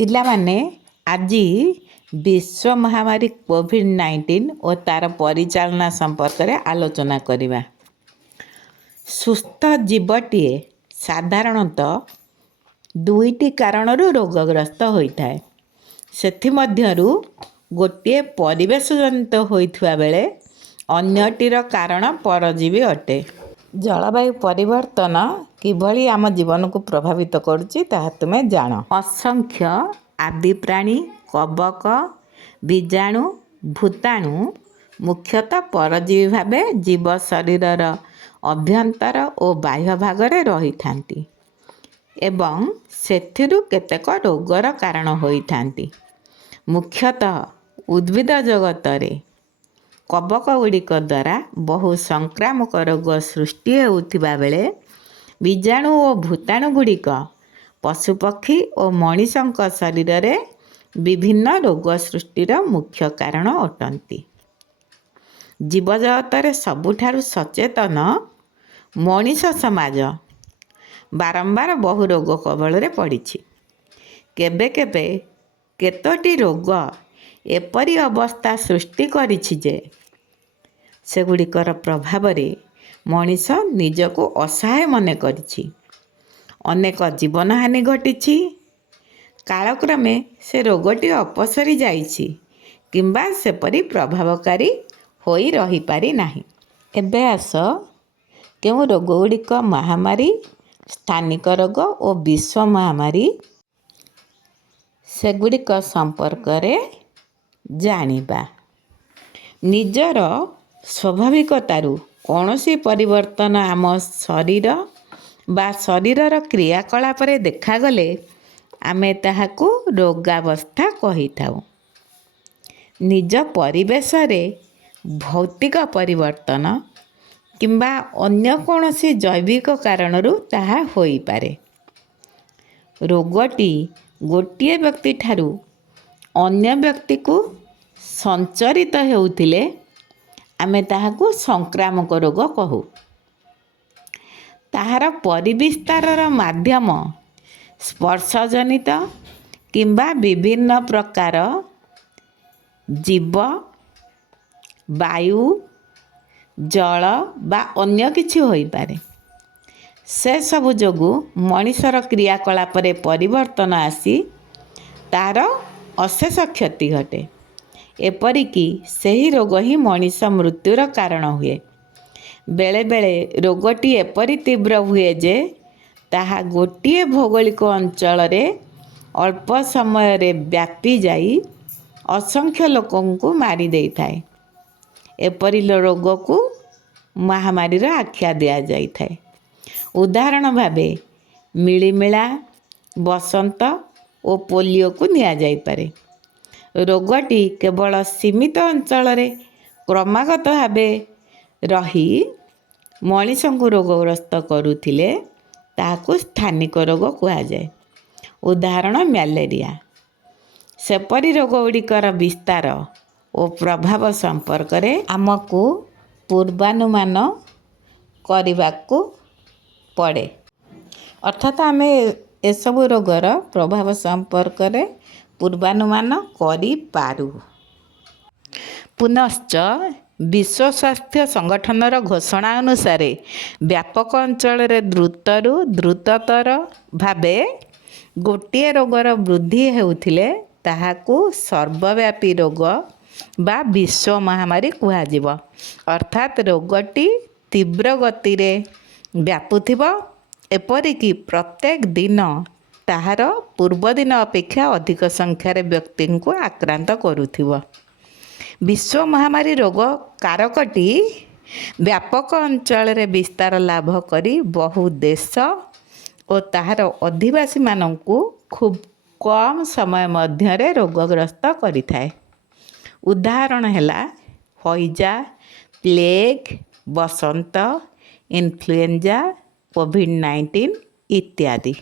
ପିଲାମାନେ ଆଜି ବିଶ୍ୱ ମହାମାରୀ କୋଭିଡ୍-19 ଓ ତା'ର ପରିଚାଳନା ସମ୍ପର୍କରେ ଆଲୋଚନା କରିବା। ସୁସ୍ଥ ଜୀବଟିଏ ସାଧାରଣତଃ ଦୁଇଟି କାରଣରୁ ରୋଗଗ୍ରସ୍ତ ହୋଇଥାଏ। ସେଥିମଧ୍ୟରୁ ଗୋଟିଏ ପରିବେଶ ଜନିତ ହୋଇଥିବା ବେଳେ ଅନ୍ୟଟିର କାରଣ ପରଜୀବୀ ଅଟେ। ଜଳବାୟୁ ପରିବର୍ତ୍ତନ କିଭଳି ଆମ ଜୀବନକୁ ପ୍ରଭାବିତ କରୁଛି ତାହା ତୁମେ ଜାଣ। ଅସଂଖ୍ୟ ଆଦି ପ୍ରାଣୀ, କବକ, ବୀଜାଣୁ, ଭୂତାଣୁ ମୁଖ୍ୟତଃ ପରଜୀବୀ ଭାବେ ଜୀବ ଶରୀରର ଅଭ୍ୟନ୍ତର ଓ ବାହ୍ୟ ଭାଗରେ ରହିଥାନ୍ତି ଏବଂ ସେଥିରୁ କେତେକ ରୋଗର କାରଣ ହୋଇଥାନ୍ତି। ମୁଖ୍ୟତଃ ଉଦ୍ଭିଦ ଜଗତରେ କବକଗୁଡ଼ିକ ଦ୍ୱାରା ବହୁ ସଂକ୍ରାମକ ରୋଗ ସୃଷ୍ଟି ହେଉଥିବା ବେଳେ ବୀଜାଣୁ ଓ ଭୂତାଣୁଗୁଡ଼ିକ ପଶୁପକ୍ଷୀ ଓ ମଣିଷଙ୍କ ଶରୀରରେ ବିଭିନ୍ନ ରୋଗ ସୃଷ୍ଟିର ମୁଖ୍ୟ କାରଣ ଅଟନ୍ତି। ଜୀବଜଗତରେ ସବୁଠାରୁ ସଚେତନ ମଣିଷ ସମାଜ ବାରମ୍ବାର ବହୁ ରୋଗ କବଳରେ ପଡ଼ିଛି। କେବେ କେବେ କେତୋଟି ରୋଗ ଏପରି ଅବସ୍ଥା ସୃଷ୍ଟି କରିଛି ଯେ ସେଗୁଡ଼ିକର ପ୍ରଭାବରେ ମଣିଷ ନିଜକୁ ଅସହାୟ ମନେ କରିଛି। ଅନେକ ଜୀବନହାନି ଘଟିଛି। କାଳକ୍ରମେ ସେ ରୋଗଟି ଅପସରି ଯାଇଛି କିମ୍ବା ସେପରି ପ୍ରଭାବକାରୀ ହୋଇ ରହିପାରି ନାହିଁ। ଏବେ ଆସ କେଉଁ ରୋଗଗୁଡ଼ିକ ମହାମାରୀ, ସ୍ଥାନିକ ରୋଗ ଓ ବିଶ୍ୱ ମହାମାରୀ ସେଗୁଡ଼ିକ ସମ୍ପର୍କରେ ଜାଣିବା। ନିଜର ସ୍ୱାଭାବିକତାରୁ କୌଣସି ପରିବର୍ତ୍ତନ ଆମ ଶରୀର ବା ଶରୀରର କ୍ରିୟାକଳାପରେ ଦେଖାଗଲେ ଆମେ ତାହାକୁ ରୋଗାବସ୍ଥା କହିଥାଉ। ନିଜ ପରିବେଶରେ ଭୌତିକ ପରିବର୍ତ୍ତନ କିମ୍ବା ଅନ୍ୟ କୌଣସି ଜୈବିକ କାରଣରୁ ତାହା ହୋଇପାରେ। ରୋଗଟି ଗୋଟିଏ ବ୍ୟକ୍ତିଠାରୁ ଅନ୍ୟ ବ୍ୟକ୍ତିକୁ ସଞ୍ଚାରିତ ହେଉଥିଲେ ଆମେ ତାହାକୁ ସଂକ୍ରାମକ ରୋଗ କହୁ। ତାହାର ପରିବିସ୍ତାରର ମାଧ୍ୟମ ସ୍ପର୍ଶଜନିତ କିମ୍ବା ବିଭିନ୍ନ ପ୍ରକାର ଜୀବ, ବାୟୁ, ଜଳ ବା ଅନ୍ୟ କିଛି ହୋଇପାରେ। ସେସବୁ ଯୋଗୁଁ ମଣିଷର କ୍ରିୟାକଳାପରେ ପରିବର୍ତ୍ତନ ଆସି ତା'ର ଅଶେଷ କ୍ଷତି ଘଟେ। ଏପରିକି ସେହି ରୋଗ ହିଁ ମଣିଷ ମୃତ୍ୟୁର କାରଣ ହୁଏ। ବେଳେବେଳେ ରୋଗଟି ଏପରି ତୀବ୍ର ହୁଏ ଯେ ତାହା ଗୋଟିଏ ଭୌଗୋଳିକ ଅଞ୍ଚଳରେ ଅଳ୍ପ ସମୟରେ ବ୍ୟାପି ଯାଇ ଅସଂଖ୍ୟ ଲୋକଙ୍କୁ ମାରି ଦେଇଥାଏ। ଏପରି ରୋଗକୁ ମହାମାରୀର ଆଖ୍ୟା ଦିଆଯାଇଥାଏ। ଉଦାହରଣ ଭାବେ ମିଳିମିଳା, ବସନ୍ତ ଓ ପୋଲିଓକୁ ନିଆଯାଇପାରେ। ରୋଗଟି କେବଳ ସୀମିତ ଅଞ୍ଚଳରେ କ୍ରମାଗତ ଭାବେ ରହି ମଣିଷଙ୍କୁ ରୋଗଗ୍ରସ୍ତ କରୁଥିଲେ ତାହାକୁ ସ୍ଥାନିକ ରୋଗ କୁହାଯାଏ। ଉଦାହରଣ ମ୍ୟାଲେରିଆ। ସେପରି ରୋଗଗୁଡ଼ିକର ବିସ୍ତାର ଓ ପ୍ରଭାବ ସମ୍ପର୍କରେ ଆମକୁ ପୂର୍ବାନୁମାନ କରିବାକୁ ପଡ଼େ। ଅର୍ଥାତ୍ ଆମେ ଏସବୁ ରୋଗର ପ୍ରଭାବ ସମ୍ପର୍କରେ ପୂର୍ବାନୁମାନ କରିପାରୁ। ପୁନଶ୍ଚ ବିଶ୍ୱ ସ୍ୱାସ୍ଥ୍ୟ ସଂଗଠନର ଘୋଷଣା ଅନୁସାରେ ବ୍ୟାପକ ଅଞ୍ଚଳରେ ଦ୍ରୁତରୁ ଦ୍ରୁତତର ଭାବେ ଗୋଟିଏ ରୋଗର ବୃଦ୍ଧି ହେଉଥିଲେ ତାହାକୁ ସର୍ବବ୍ୟାପୀ ରୋଗ ବା ବିଶ୍ୱ ମହାମାରୀ କୁହାଯିବ। ଅର୍ଥାତ୍ ରୋଗଟି ତୀବ୍ର ଗତିରେ ବ୍ୟାପୁଥିବ, ଏପରିକି ପ୍ରତ୍ୟେକ ଦିନ ତାହାର ପୂର୍ବଦିନ ଅପେକ୍ଷା ଅଧିକ ସଂଖ୍ୟାରେ ବ୍ୟକ୍ତିଙ୍କୁ ଆକ୍ରାନ୍ତ କରୁଥିବ। ବିଶ୍ୱ ମହାମାରୀ ରୋଗ କାରକଟି ବ୍ୟାପକ ଅଞ୍ଚଳରେ ବିସ୍ତାର ଲାଭ କରି ବହୁ ଦେଶ ଓ ତାହାର ଅଧିବାସୀମାନଙ୍କୁ ଖୁବ୍ କମ୍ ସମୟ ମଧ୍ୟରେ ରୋଗଗ୍ରସ୍ତ କରିଥାଏ। ଉଦାହରଣ ହେଲା ହଇଜା, ପ୍ଲେଗ୍, ବସନ୍ତ, ଇନଫ୍ଲୁଏଞ୍ଜା, କୋଭିଡ୍-19 ଇତ୍ୟାଦି।